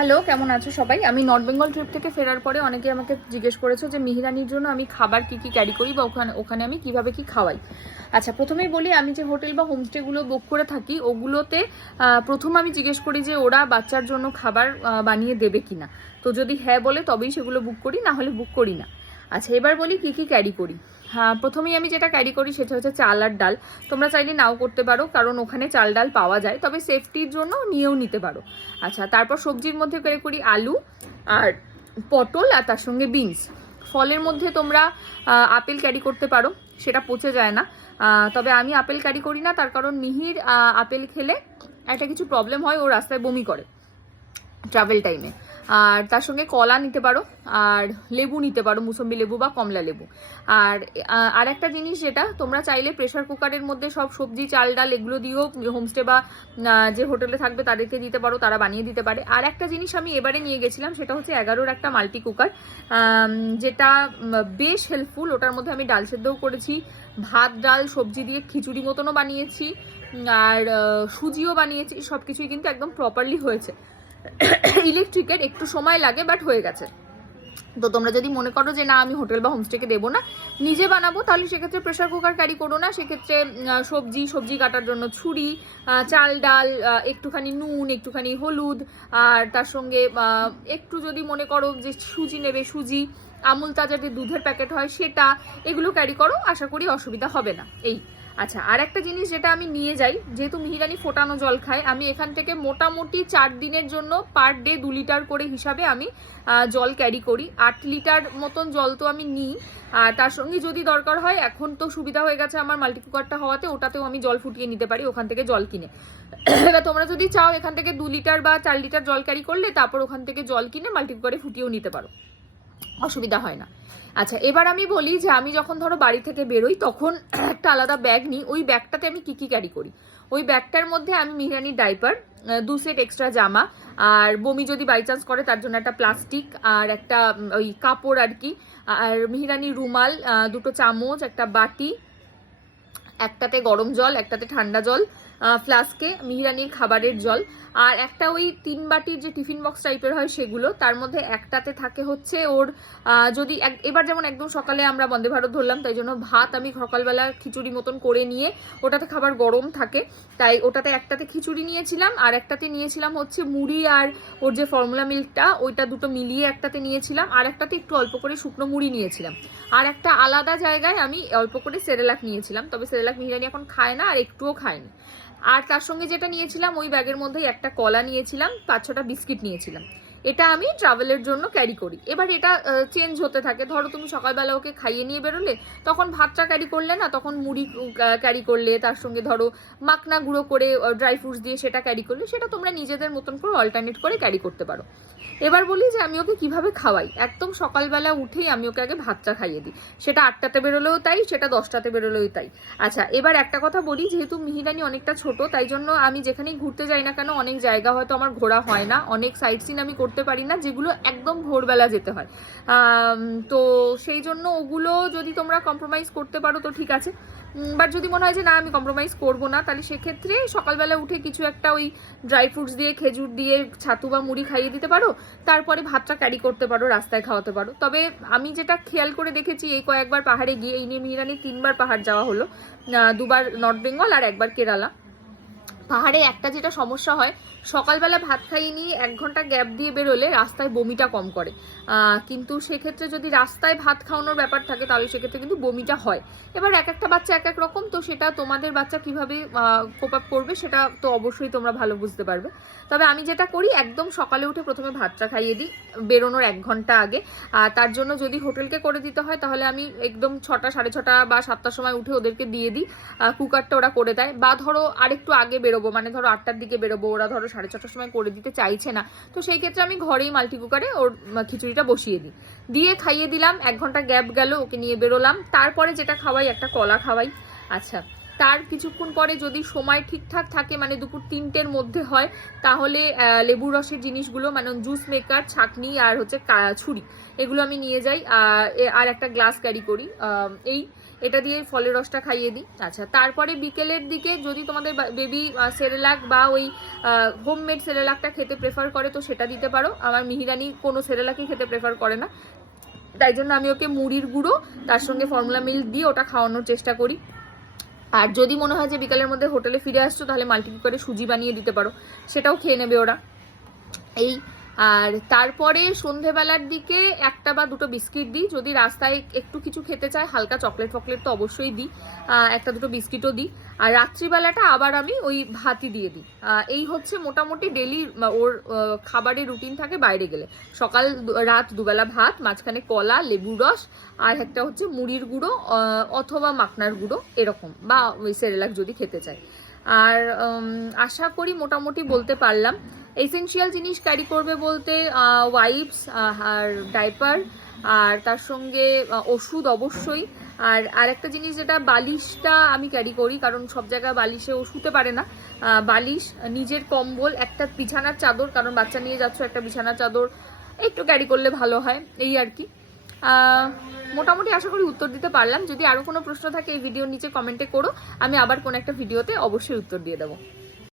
Hello, কেমন আছো সবাই? আমি নর্থ বেঙ্গল ট্রিপ থেকে ফেরার পরে অনেকে আমাকে জিজ্ঞেস করেছ যে মিহিরানির জন্য আমি খাবার কি কি ক্যারি করি বা ওখানে ওখানে আমি কীভাবে কি খাওয়াই। আচ্ছা প্রথমেই বলি, আমি যে হোটেল বা হোমস্টেগুলো বুক করে থাকি, ওগুলোতে প্রথম আমি জিজ্ঞেস করি যে ওরা বাচ্চার জন্য খাবার বানিয়ে দেবে কিনা। তো যদি হ্যাঁ বলে, তবেই সেগুলো বুক করি, না হলে বুক করি না। আচ্ছা এবার বলি কি কি ক্যারি করি। হ্যাঁ প্রথমেই আমি যেটা ক্যারি করি সেটা হচ্ছে চাল আর ডাল। তোমরা চাইলে নাও করতে পারো, কারণ ওখানে চাল ডাল পাওয়া যায়, তবে সেফটির জন্য নিয়েও নিতে পারো। আচ্ছা তারপর সবজির মধ্যে ক্যারি করি আলু আর পটল আর তার সঙ্গে বিনস ফলের মধ্যে তোমরা আপেল ক্যারি করতে পারো, সেটা পচে যায় না। তবে আমি আপেল ক্যারি করি না, তার কারণ মিহির আপেল খেলে একটা কিছু প্রবলেম হয়, ও রাস্তায় বমি করে ট্রাভেল টাইমে আর তার সঙ্গে কলা নিতে পারো, আর লেবু নিতে পারো, মুসম্বি লেবু বা কমলা লেবু। আর আর একটা জিনিস যেটা, তোমরা চাইলে প্রেশার কুকারের মধ্যে সব সবজি, চাল, ডাল এগুলো দিয়েও হোমস্টে বা যে হোটেলে থাকবে তাদেরকে দিতে পারো, তারা বানিয়ে দিতে পারে। আর একটা জিনিস আমি এবারে নিয়ে গেছিলাম, সেটা হচ্ছে এগারোর একটা মাল্টি কুকার যেটা বেশ হেল্পফুল ওটার মধ্যে আমি ডাল সেদ্ধও করেছি, ভাত, ডাল, সবজি দিয়ে খিচুড়ি মতনও বানিয়েছি, আর সুজিও বানিয়েছি সব কিছুই কিন্তু একদম প্রপারলি হয়েছে। ইলেকট্রিকের একটু সময় লাগে বাট হয়ে গেছে। তো তোমরা যদি মনে করো যে না, আমি হোটেল বা হোমস্টেকে দেবো না, নিজে বানাবো, তাহলে সেক্ষেত্রে প্রেশার কুকার ক্যারি করো না, সেক্ষেত্রে সবজি সবজি কাটার জন্য ছুরি চাল, ডাল একটুখানি নুন, একটুখানি হলুদ, আর তার সঙ্গে একটু যদি মনে করো যে সুজি নেবে, সুজি, আমুল তাজা যে দুধের প্যাকেট হয় সেটা, এগুলো ক্যারি করো, আশা করি অসুবিধা হবে না। এই। আচ্ছা আর একটা জিনিস যেটা আমি নিয়ে যাই, যেহেতু মিহিরানি ফোটানো জল খায় আমি এখান থেকে মোটামুটি চার দিনের জন্য পার ডে দু লিটার করে হিসাবে আমি জল ক্যারি করি। আট লিটার মতন জল তো আমি নিই। আর তার সঙ্গে যদি দরকার হয়, এখন তো সুবিধা হয়ে গেছে আমার মাল্টি কুকারটা হওয়াতে, ওটাতেও আমি জল ফুটিয়ে নিতে পারি ওখান থেকে জল কিনে। এবার তোমরা যদি চাও এখান থেকে দু লিটার বা চার লিটার জল ক্যারি করলে, তারপর ওখান থেকে জল কিনে মাল্টি কুকারে ফুটিয়েও নিতে পারো। অসুবিধা হয় না। আচ্ছা এবার আমি বলি যে আমি যখন ধরো বাড়ি থেকে বেরোই, তখন একটা আলাদা ব্যাগ নিই। ওই ব্যাগটাতে আমি কি কি ক্যারি করি? ওই ব্যাগটার মধ্যে আমি মিহিরানির ডাইপার দু সেট এক্সট্রা জামা আর বমি যদি বাই চান্স করে, তার জন্য একটা প্লাস্টিক আর একটা ওই কাপড় আর কি। আর মিহিরানির রুমাল দুটো চামচ, একটা বাটি, একটাতে গরম জল, একটাতে ঠান্ডা জল ফ্লাস্কে মিহিরানির খাবারের জল। আর একটা ওই তিন বাটির যে টিফিন বক্স টাইপের হয় সেগুলো, তার মধ্যে একটাতে থাকে হচ্ছে ওর যদি এবার যেমন একদম সকালে আমরা বন্দে ভারত ধরলাম, তাই জন্য ভাত আমি সকালবেলা খিচুড়ি মতন করে নিয়ে, ওটাতে খাবার গরম থাকে, তাই ওটাতে একটাতে খিচুড়ি নিয়েছিলাম, আর একটাতে নিয়েছিলাম হচ্ছে মুড়ি আর ওর যে ফর্মুলা মিল্কটা ওইটা দুটো মিলিয়ে একটাতে নিয়েছিলাম, আর একটাতে একটু অল্প করে শুকনো মুড়ি নিয়েছিলাম। আর একটা আলাদা জায়গায় আমি অল্প করে সেরেলাক নিয়েছিলাম, তবে সেরেলাক মিহিরানি এখন খায় না, আর একটুও খায়নি আর তার সঙ্গে যেটা নিয়েছিলাম, ওই ব্যাগের মধ্যেই একটা কলা নিয়েছিলাম, পাঁচ ছটা বিস্কিট নিয়েছিলাম। এটা আমি ট্রাভেলের জন্য ক্যারি করি। এবার এটা চেঞ্জ হতে থাকে। ধরো তুমি সকালবেলা ওকে খাইয়ে নিয়ে বেরোলে, তখন ভাতটা ক্যারি করলে না, তখন মুড়ি ক্যারি করলে, তার সঙ্গে ধরো মাখনা গুঁড়ো করে ড্রাই ফ্রুটস দিয়ে সেটা ক্যারি করলে, সেটা তোমরা নিজেদের মতন করে অল্টারনেট করে ক্যারি করতে পারো। এবার বলি যে, আমি ওকে কীভাবে খাওয়াই? একদম সকালবেলা উঠেই আমি ওকে আগে ভাতটা খাইয়ে দিই। সেটা আটটাতে বেরোলেও তাই, সেটা দশটাতে বেরোলেও তাই। আচ্ছা এবার একটা কথা বলি, যেহেতু মিহিরানি অনেকটা ছোট, তাই জন্য আমি যেখানেই ঘুরতে যাই না কেন, অনেক জায়গা হয়তো আমার ঘোরা হয় না, অনেক সাইট সিন আমি করতে পারি না, যেগুলো একদম ভোরবেলা যেতে হয়। তো সেই জন্য ওগুলো যদি তোমরা কম্প্রোমাইজ করতে পারো তো ঠিক আছে। বাট যদি মনে হয় যে না, আমি কম্প্রোমাইজ করব না, তাহলে সেক্ষেত্রে সকালবেলা উঠে কিছু একটা ওই ড্রাই ফ্রুটস দিয়ে, খেজুর দিয়ে, ছাতু বা মুড়ি খাইয়ে দিতে পারো। তারপরে ভাতটা ক্যারি করতে পারো, রাস্তায় খাওয়াতে পারো। তবে আমি যেটা খেয়াল করে দেখেছি, এই কয়েকবার পাহাড়ে গিয়ে, এই নিয়ে মিহিরানি তিনবার পাহাড় যাওয়া হলো। দুবার নর্থ বেঙ্গল আর একবার কেরালা। পাহাড়ে একটা যেটা সমস্যা হয় সকালবেলা ভাত খাইয়ে নিয়ে এক ঘণ্টা গ্যাপ দিয়ে বেরোলে রাস্তায় বমিটা কম করে। কিন্তু সেক্ষেত্রে যদি রাস্তায় ভাত খাওয়ানোর ব্যাপার থাকে, তাহলে সেক্ষেত্রে কিন্তু বমিটা হয়। এবার এক একটা বাচ্চা এক এক রকম, তো সেটা তোমাদের বাচ্চা কীভাবে কোপ আপ করবে সেটা তো অবশ্যই তোমরা ভালো বুঝতে পারবে। তবে আমি যেটা করি, একদম সকালে উঠে প্রথমে ভাতটা খাইয়ে দিই, বেরোনোর এক ঘণ্টা আগে। আর তার জন্য যদি হোটেলকে করে দিতে হয়, তাহলে আমি একদম ছটা, সাড়ে ছটা বা সাতটার সময় উঠে ওদেরকে দিয়ে দিই। কুকারটা ওরা করে দেয়। বা ধরো আরেকটু আগে বেরোবো মানে ধরো আটটার দিকে বেরোবো, ওরা ধরো সাড়ে ছটার সময় করে দিতে চাইছে না। তো সেই ক্ষেত্রে আমি ঘরেই মাল্টি কুকারে ওর খিচুড়িটা বসিয়ে দিই। দিয়ে খাইয়ে দিলাম, এক ঘণ্টা গ্যাপ গেল, ওকে নিয়ে বেরোলাম। তারপরে যেটা খাওয়াই, একটা কলা খাওয়াই। আচ্ছা তার কিছুক্ষণ পরে যদি সময় ঠিকঠাক থাকে মানে দুপুর তিনটের মধ্যে হয় তাহলে আহ, লেবু রসের জিনিসগুলো মানে জুস মেকার ছাকনি আর হচ্ছে ছুরি এগুলো আমি নিয়ে যাই আর একটা গ্লাস ক্যারি করি এই এটা দিয়ে ফলের রসটা খাইয়ে দিই। আচ্ছা তারপরে বিকেলের দিকে যদি তোমাদের বেবি সেরেলাক বা ওই হোমমেড সেরেলাকটা খেতে প্রেফার করে তো সেটা দিতে পারো। আমার মিহিরানি কোনো সেরেলাকই খেতে প্রেফার করে না। তাই জন্য আমি ওকে মুড়ির গুঁড়ো তার সঙ্গে ফর্মুলা মিল্ক দিয়ে ওটা খাওয়ানোর চেষ্টা করি। আর যদি মনে হয় যে বিকালের মধ্যে হোটেলে ফিরে আসছো, তাহলে মাল্টিপিকারে সুজি বানিয়ে দিতে পারো। সেটাও খেয়ে নেবে ওরা। এই আর তারপরে সন্ধেবেলার দিকে একটা বা দুটো বিস্কিট দিই। যদি রাস্তায় একটু কিছু খেতে চায়, হালকা চকলেট ফকলেট তো অবশ্যই দিই। একটা দুটো বিস্কিটও দিই। আর রাত্রিবেলাটা আবার আমি ওই ভাতই দিয়ে দিই। এই হচ্ছে মোটামুটি ডেলি ওর খাবারের রুটিন থাকে বাইরে গেলে। সকাল, রাত দুবেলা ভাত, মাঝখানে কলা, লেবুর রস, আর একটা হচ্ছে মুড়ির গুঁড়ো অথবা মাখনার গুঁড়ো, এরকম, বা ওই সেরেলাক যদি খেতে চায়। আর আশা করি মোটামুটি বলতে পারলাম। এসেনশিয়াল জিনিস ক্যারি করবে বলতে ওয়াইপস আর ডাইপার আর তার সঙ্গে ওষুধ অবশ্যই। আর আরেকটা জিনিস যেটা বালিশটা আমি ক্যারি করি, কারণ সব জায়গায় বালিশে ও শুতে পারে না। বালিশ, নিজের কম্বল, একটা বিছানার চাদর, কারণ বাচ্চা নিয়ে যাচ্ছ একটা বিছানার চাদর, একটু ক্যারি করলে ভালো হয়, এই আর কি। মোটামুটি আশা করি উত্তর দিতে পারলাম। যদি আরও কোনো প্রশ্ন থাকে এই ভিডিওর নিচে কমেন্টে করো। আমি আবার কোনো একটা ভিডিওতে অবশ্যই উত্তর দিয়ে দেবো।